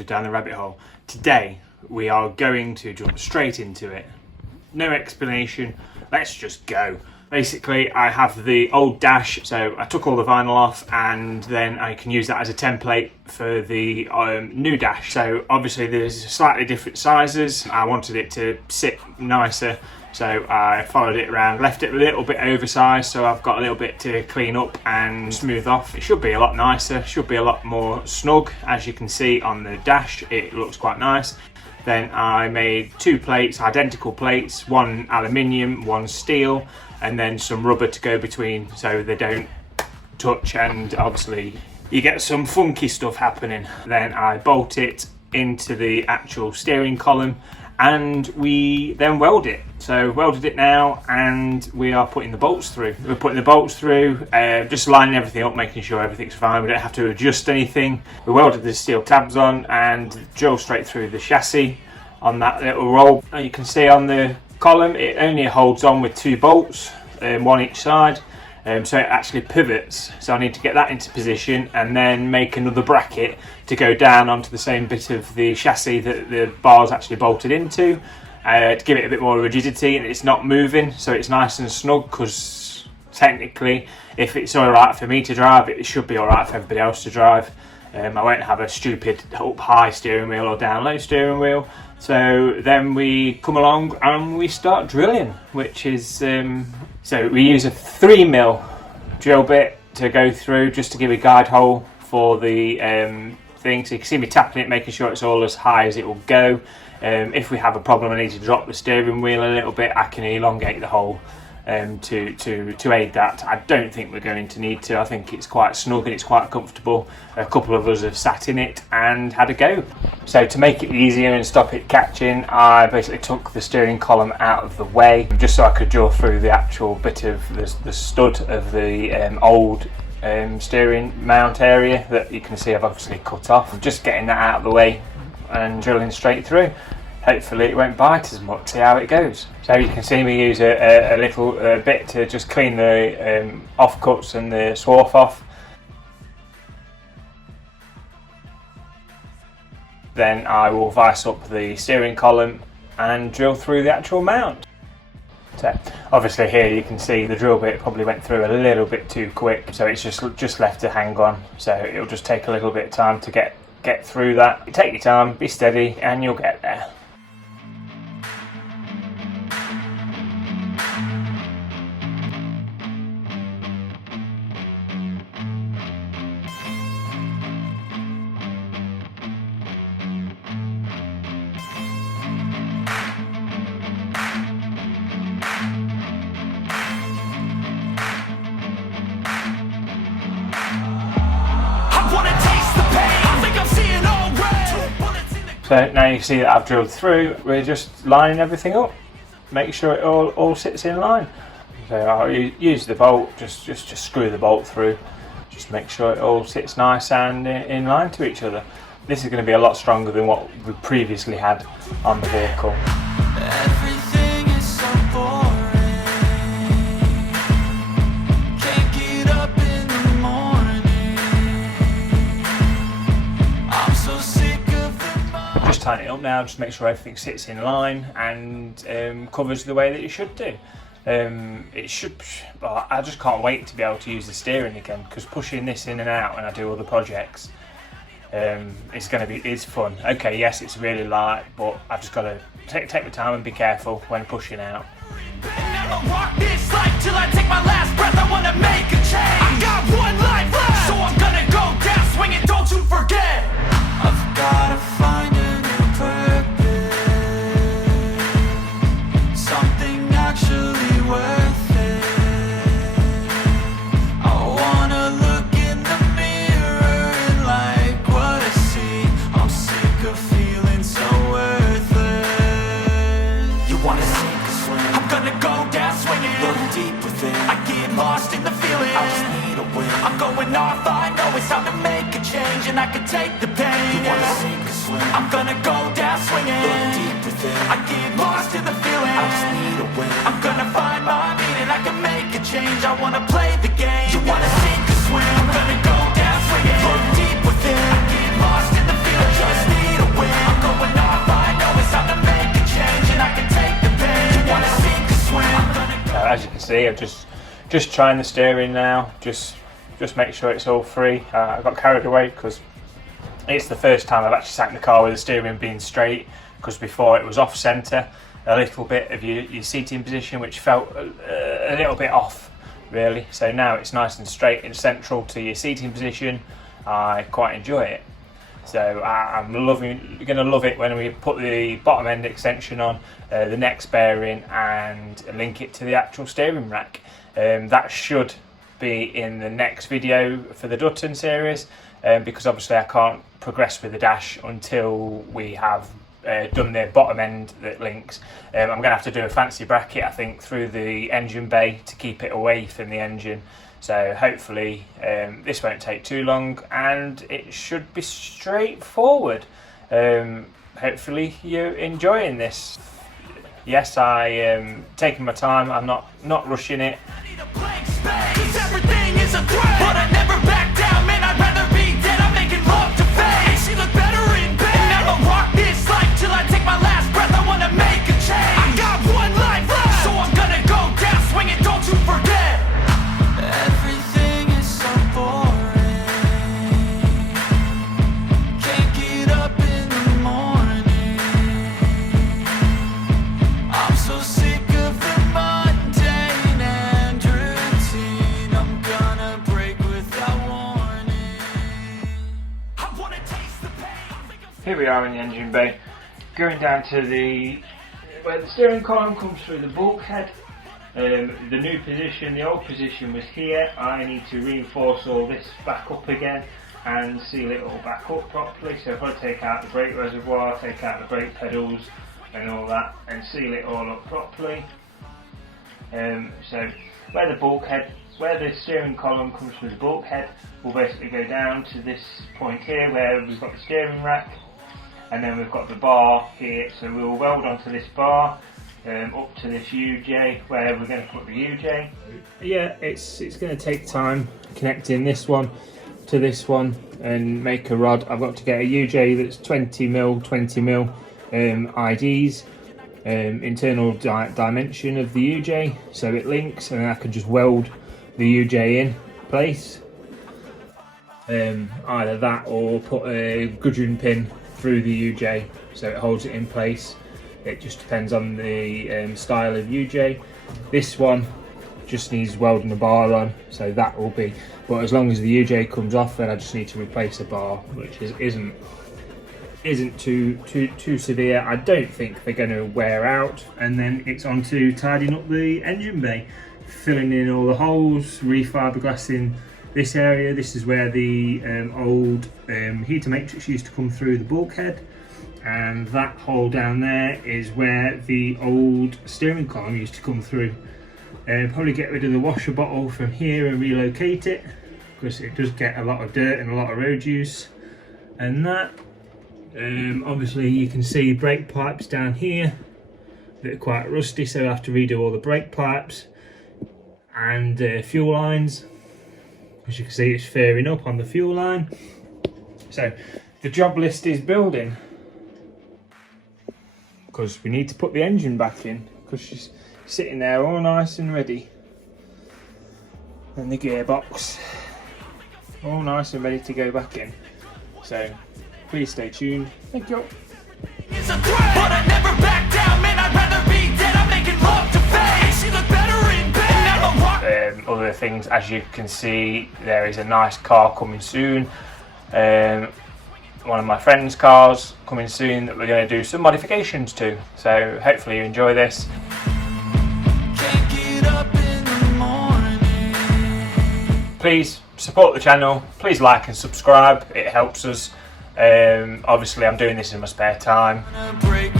wandered down the rabbit hole. Today we are going to jump straight into it. No explanation, let's just go. Basically, I have the old dash, so I took all the vinyl off and then I can use that as a template for the new dash. So obviously there's slightly different sizes. I wanted it to sit nicer, so I followed it around, left it a little bit oversized, so I've got a little bit to clean up and smooth off. It should be a lot nicer, should be a lot more snug. As you can see on the dash, it looks quite nice. Then I made two plates, identical plates, one aluminium, one steel, and then some rubber to go between so they don't touch, and obviously you get some funky stuff happening. Then I bolt it into the actual steering column and we then weld it. So welded it now and we are putting the bolts through. We're putting the bolts through, just lining everything up, making sure everything's fine. We don't have to adjust anything. We welded the steel tabs on and drilled straight through the chassis on that little roll. You can see on the column it only holds on with two bolts, one each side, so it actually pivots. So I need to get that into position and then make another bracket to go down onto the same bit of the chassis that the bar's actually bolted into, to give it a bit more rigidity, and it's not moving, so it's nice and snug, because technically if it's alright for me to drive, it should be alright for everybody else to drive. I won't have a stupid up high steering wheel or down low steering wheel. So then we come along and we start drilling, which is, so we use a 3mm drill bit to go through just to give a guide hole for the thing. So you can see me tapping it, making sure it's all as high as it will go. If we have a problem, I need to drop the steering wheel a little bit, I can elongate the hole to aid that. I don't think we're going to need to. I think it's quite snug and it's quite comfortable. A couple of us have sat in it and had a go. So to make it easier and stop it catching, I basically took the steering column out of the way just so I could drill through the actual bit of the stud of the old steering mount area that you can see I've obviously cut off. I'm just getting that out of the way and drilling straight through. Hopefully it won't bite as much, see how it goes. So you can see me use a little bit to just clean the offcuts and the swarf off. Then I will vise up the steering column and drill through the actual mount. So obviously here you can see the drill bit probably went through a little bit too quick, so it's just left to hang on. So it'll just take a little bit of time to get through that. You take your time, be steady, and you'll get there. So now you see that I've drilled through, we're just lining everything up, make sure it all sits in line. So I'll use the bolt, just screw the bolt through, just make sure it all sits nice and in line to each other. This is going to be a lot stronger than what we previously had on the vehicle. Everything is so boring. Can't get up in the morning. I'm so sick of the Just tighten it up now, just make sure everything sits in line and covers the way that it should do. It should. Well, I just can't wait to be able to use the steering again, because pushing this in and out when I do other projects, it's fun. Okay, yes, it's really light, but I've just got to take my time and be careful when pushing out. Never walk this life till I take my last breath. I wanna make a change. I got one life left, so I'm gonna go down swinging. Don't you forget, I've gotta find a new purpose, something actually worth it. I wanna look in the mirror and like what I see. I'm sick of feeling so worthless. You wanna sink or swim? I'm gonna go down swinging. Look deep within. I get lost in the feeling. I just need a win. I'm going off. I know it's time to make a change, and I can take the pain. You wanna sink or swim? I'm gonna go down swinging. Look deep within. I get lost in the feeling. I just need a win. I'm gonna find my meaning. I can make a change. I wanna play the game. You wanna sink or swim? I'm gonna go down swinging. Look deep within. I get lost in the feeling. Just need see, I'm just trying the steering now, just make sure it's all free. I got carried away because it's the first time I've actually sat in the car with the steering being straight, because before it was off centre a little bit of your seating position, which felt a little bit off really. So now it's nice and straight and central to your seating position. I quite enjoy it. So I'm going to love it when we put the bottom end extension on, the next bearing, and link it to the actual steering rack. That should be in the next video for the Dutton series, because obviously I can't progress with the dash until we have done the bottom end that links. I'm going to have to do a fancy bracket, I think, through the engine bay to keep it away from the engine. So hopefully this won't take too long, and it should be straightforward. Hopefully you're enjoying this. Yes, I am taking my time. I'm not rushing it. Everything is a threat, but I never back down, man. I'd rather be dead. I'm making love to fame. She look better in bed, and I'ma rock this life till I take my last breath. I wanna make a change. I got one life left, so I'm gonna go down swinging. Don't you forget. Everything is so boring. Can't get up in the morning. I'm so sick of the mundane and routine. I'm gonna break without warning. I wanna taste the pain. Here we are in the engine bay, going down to where the steering column comes through the bulkhead. The new position, the old position was here. I need to reinforce all this back up again and seal it all back up properly. So if I take out the brake reservoir, take out the brake pedals and all that, and seal it all up properly. So where the steering column comes through the bulkhead, will basically go down to this point here where we've got the steering rack, and then we've got the bar here. So we'll weld onto this bar up to this UJ where we're going to put the UJ. Yeah, it's going to take time connecting this one to this one and make a rod. I've got to get a UJ that's 20mm IDs, internal dimension of the UJ, so it links, and then I can just weld the UJ in place. Either that or put a gudgeon pin through the UJ so it holds it in place. It just depends on the style of UJ. This one just needs welding the bar on, so that will be, but as long as the UJ comes off, then I just need to replace the bar, which isn't too severe. I don't think they're going to wear out, and then it's on to tidying up the engine bay, filling in all the holes, refiberglassing this area. This is where the old heater matrix used to come through the bulkhead, and that hole down there is where the old steering column used to come through. Probably get rid of the washer bottle from here and relocate it, because it does get a lot of dirt and a lot of road use. And that, obviously you can see brake pipes down here that are quite rusty, so I have to redo all the brake pipes and fuel lines. As you can see, it's fairing up on the fuel line. So the job list is building, because we need to put the engine back in, because she's sitting there all nice and ready, and the gearbox all nice and ready to go back in. So please stay tuned. Thank you. It's a threat, but I never back down, man. I'd rather be dead. I'm making love to fame. She look better in bed. Other things, as you can see, there is a nice car coming soon. One of my friend's cars coming soon that we're going to do some modifications to. So hopefully you enjoy this. Can't get up in the morning. Please support the channel. Please like and subscribe. It helps us. Obviously I'm doing this in my spare time. Break